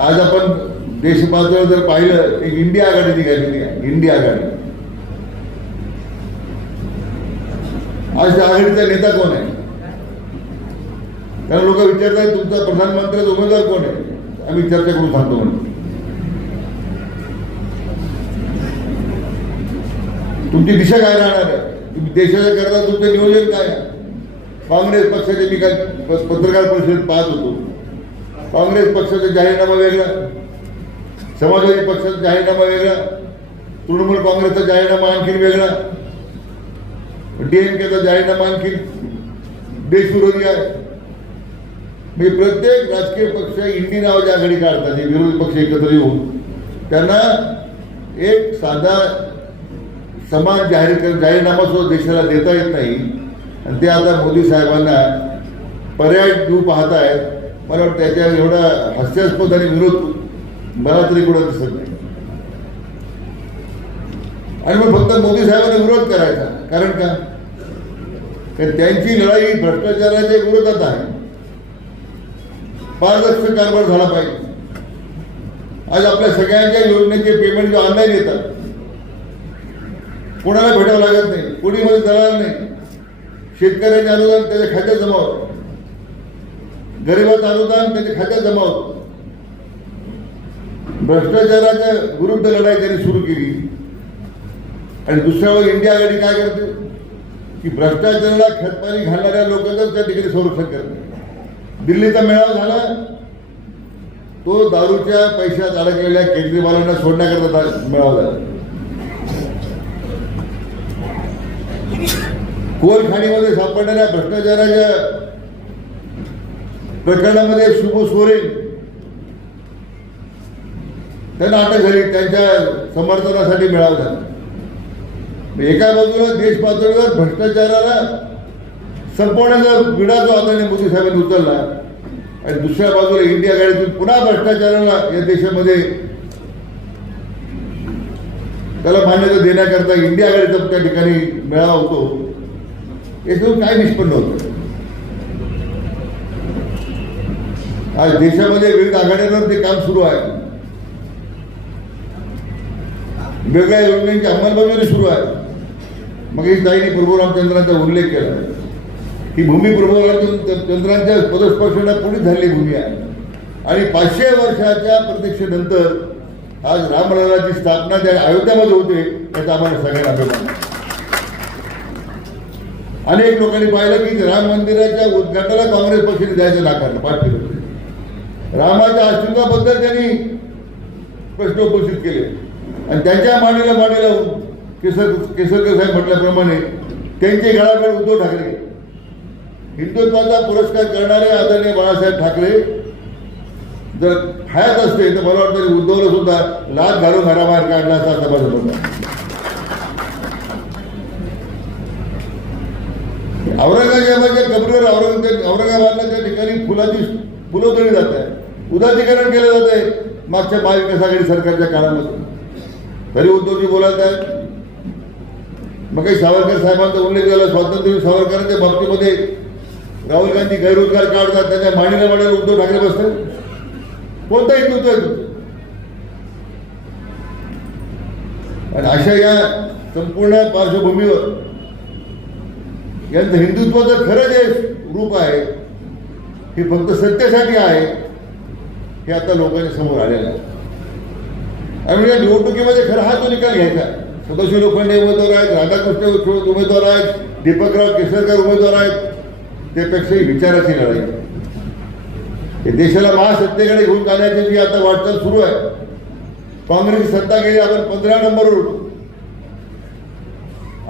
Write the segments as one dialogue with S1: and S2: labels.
S1: आज आपण देशपातळीवर जर पाहिलं एक इंडिया आघाडी निघालेली आहे इंडिया आघाडी. आज त्या आघाडीचा नेता कोण आहे? त्याला लोक विचारतात तुमचा प्रधानमंत्र्याचा उमेदवार कोण आहे? आम्ही चर्चा करून सांगतो म्हणून. तुमची दिशा काय राहणार आहे? तुम्ही देशाच्या करता तुमचं नियोजन काय आहे? काँग्रेस पक्षाचे मी काय पत्रकार परिषदेत पाहत होतो. काँग्रेस पक्षाचा जाहीरनामा वेगळा समाजवादी पक्षाचा जाहीरनामा वेगळा तृणमूल काँग्रेसचा जाहीरनामा आणखी वेगळा डीएमकेचा जाहीरनामा आणखी देशविरोधी आहे. मी प्रत्येक राजकीय पक्ष इंडी नावाची आघाडी काढतात हे विरोधी पक्ष एकत्र येऊन त्यांना एक साधा समान जाहीर कर जाहीरनामा सुद्धा देशाला देता येत नाही. आणि ते आता मोदी साहेबांना पर्याय देऊ पाहत आहेत मला वाटतं त्याच्या एवढा हास्यास्पद आणि विरोध मला तरी कुठं दिसत नाही. आणि मग फक्त मोदी साहेबांना विरोध करायचा. कारण का? कारण त्यांची लढाई भ्रष्टाचाराच्या विरोधात आहे. पारदर्शक कारभार झाला पाहिजे. आज आपल्या सगळ्यांच्या योजनेचे पेमेंट जे ऑनलाईन येतात. कोणाला भेटावं लागत नाही. कोणी मध्ये दलाल नाही. शेतकऱ्याचे अनुदान त्याच्या खात्यात जमा होतं गरिबाचं अनुदान त्याच्या खात्यात जमा होत भ्रष्टाचाराच्या विरुद्ध लढाई त्यांनी सुरू केली. आणि दुसऱ्या इंडिया आघाडी काय करते? की भ्रष्टाचाराला खतपाणी घालणाऱ्या लोकांचं त्या ठिकाणी संरक्षण करते. दिल्लीचा मेळावा झाला. तो दारूच्या पैशात अडकलेल्या केजरीवालांना सोडण्याकरता मेळावा झाला. कोलखाणीमध्ये सापडणाऱ्या भ्रष्टाचाराच्या प्रकरणामध्ये शुभ सोरेन त्यांना अटक झाली त्यांच्या समर्थनासाठी मेळावा एका बाजूला देश पातळीवर भ्रष्टाचाराला संपवण्याचा विडा जो आदरणीय मोदी साहेबांनी उचलला आणि दुसऱ्या बाजूला इंडिया गाडीतून पुन्हा भ्रष्टाचाराला या देशामध्ये त्याला मान्यता देण्याकरता इंडिया गाडीचा त्या ठिकाणी मेळावा होतो. याच्यातून काय निष्पन्न होतं? आज देशामध्ये विविध आघाड्यांवर ते काम सुरू आहे. वेगळ्या योजनांची अंमलबजावणी सुरू आहे. मग एक ताईने प्रभू रामचंद्रांचा उल्लेख केला. ही भूमी प्रभू रामचंद्रांच्या पदस्पर्शना पुढे झालेली भूमी आहे. आणि पाचशे वर्षाच्या प्रतीक्षेनंतर आज रामललाची स्थापना त्या अयोध्यामध्ये होते याचा आम्हाला सगळ्यांना अभिमान अनेक लोकांनी पाहिलं की राम मंदिराच्या उद्घाटनाला काँग्रेस पक्षाने द्यायचं नाकारलं पाच किलो रामाच्या अस्तित्वाबद्दल त्यांनी प्रश्न उपस्थित केले. आणि त्यांच्या मांडीला मांडीला केसर केसरकर साहेब म्हटल्याप्रमाणे त्यांचे घराकडे उद्धव ठाकरे. हिंदुत्वाचा पुरस्कार करणारे आदरणीय बाळासाहेब ठाकरे जर हयात असते तर मला वाटतं उद्धवला सुद्धा लाच घालून घराबाहेर काढला असा असा माझं म्हणणं औरंगजेबाच्या कबरीवर औरंगजेब औरंगाबादला त्या ठिकाणी फुलाची फुलं तोडली जात आहे उदासीकरण केलं जात आहे मागच्या महाविकास आघाडी सरकारच्या काळामध्ये. तरी उद्धवजी बोलत आहेत. मग काही सावरकर साहेबांचा उल्लेख झाला स्वातंत्र्य सावरकरांच्या बाबतीमध्ये राहुल गांधी गैररोजगार काढतात त्याच्या मांडीला मांडीला उद्धव ठाकरे बसतात कोणता हिंदुत्व आहे आणि अशा या संपूर्ण पार्श्वभूमीवर यांचं हिंदुत्वाचं खरं जे रूप आहे हे फक्त सत्तेसाठी आहे हे आता लोकांच्या समोर आलेलं आहे. आणि या निवडणुकीमध्ये खरं हा तो निकाल घ्यायचा. सदाशिव लोखंडे उमेदवार आहेत राधाकृष्ण उमेदवार आहेत दीपकराव केसरकर उमेदवार आहेत. त्यापेक्षाही विचाराची लढाई. हे देशाला महासत्तेकडे घेऊन जाण्याची जी आता वाटचाल सुरू आहे काँग्रेसची सत्ता गेली आपण पंधरा नंबरवर होतो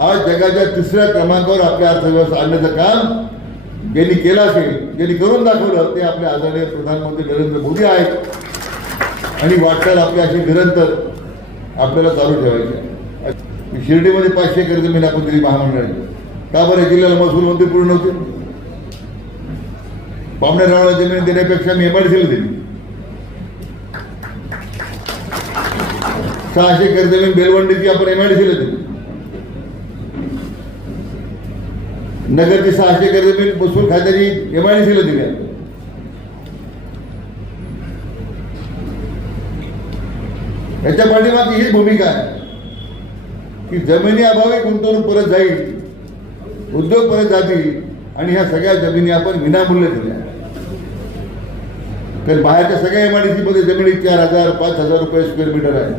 S1: आज जगाच्या तिसऱ्या क्रमांकावर आपल्या अर्थव्यवस्था आणण्याचं काम ज्यांनी केला असेल ज्यांनी करून दाखवलं. ते आपले आदरणीय प्रधानमंत्री नरेंद्र मोदी आहेत. आणि वाटचाल आपली अशी निरंतर आपल्याला चालू ठेवायची शिर्डीमध्ये पाचशे कर्ज मी आपण दिली महामंडळाने का बरं? जिल्ह्याला महसूल मंत्री पूर्ण नव्हते. पाहुण्या रावळा जमीन देण्यापेक्षा मी एमआरसीला दिली. सहाशे कर्ज जमीन बेलवंडीची आपण एमआरसीला दिली. नगरची सहाशे कर्ज जमीन महसूल खात्याची एमआयडीसीला दिली याच्या पाठीमागची हीच भूमिका आहे. की जमिनी अभावी गुंतवणूक परत जाईल उद्योग परत जातील आणि ह्या सगळ्या जमिनी आपण विनामूल्य दिल्या. कारण बाहेरच्या सगळ्या एमआयडीसी मध्ये जमिनी चार हजार पाच हजार रुपये स्क्वेअर मीटर आहे.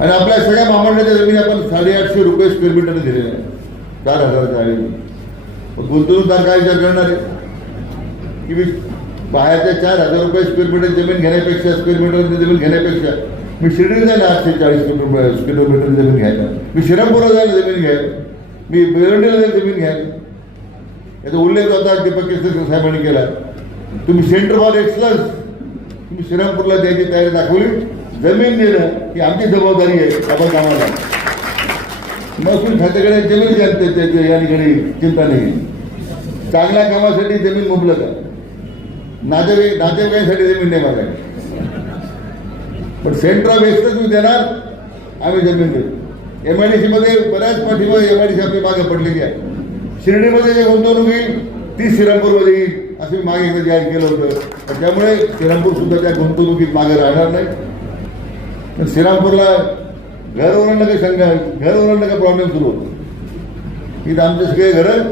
S1: आणि आपल्या सगळ्या महामंडळाच्या जमिनी आपण साडेआठशे रुपये स्क्वेअर मीटर दिलेल्या आहे चार हजाराच्या आहे गुंतवणूकदार काय विचार करणार आहे? की मी बाहेरच्या चार हजार रुपये स्क्वेअर मीटर जमीन घेण्यापेक्षा स्क्वेअर मीटर जमीन घेण्यापेक्षा मी शिर्डी जायला आठशे चाळीस किलोमीटर स्क्वेअर मीटर जमीन घ्यायला. मी श्रीरामपूरला जायला जमीन घ्यायला. मी बेरंडीला जायला जमीन घ्यायला. याचा उल्लेख होता दीपक केसरकर साहेबांनी केला. तुम्ही सेंटर फॉर एक्सलन्स तुम्ही श्रीरामपूरला द्यायची तयारी दाखवली? जमीन देणं ही आमची जबाबदारी आहे आपण कामाला. महसूल खात्याकडे जमीन द्या त्याचे या ठिकाणी चिंता नाही. चांगल्या कामासाठी जमीन मुबलक आहे. नातेवाईक नातेवाईकांसाठी जमीन नाही मागायची. पण सेंटर ऑफ एक्सलन्स तुम्ही देणार आम्ही जमीन देऊ. एम आय डी सीमध्ये बऱ्याच पाठीमागे एम आय डी सी आपली मागे पडलेली आहे. शिर्डीमध्ये जे गुंतवणूक येईल ती श्रीरामपूरमध्ये येईल असं मी मागे एकदा जाहीर केलं होतं. तर त्यामुळे श्रीरामपूर सुद्धा त्या गुंतवणुकीत मागे राहणार नाही. तर श्रीरामपूरला घर ओरडणं काही शंका घर ओरडणं काही प्रॉब्लेम सुरू होतो. इथं आमचे सगळे घरं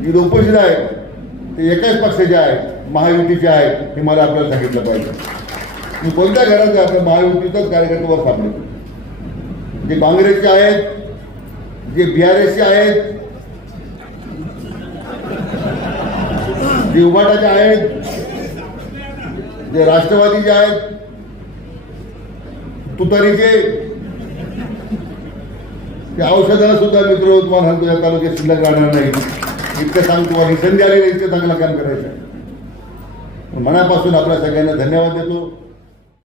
S1: इथं उपस्थित आहेत. ते एकाच पक्षाचे आहेत. महायुतीचे आहेत. हे मला आपल्याला सांगितलं पाहिजे. मी कोणत्या घरात आपल्या महायुतीचाच कार्यकर्त्यावर सापडतो जे काँग्रेसचे आहेत जे बी आर एसचे आहेत जे उभाटाचे आहेत जे राष्ट्रवादीचे आहेत तुतारीचे? ते औषधाला सुद्धा मित्र हो, तुम्हाला सांगतो या तालुक्यात शिल्लक राहणार नाही. इतकं सांगतो तुम्हाला संधी आलेली इतकं चांगलं काम करायचं. मनापासून आपल्या सगळ्यांना धन्यवाद देतो.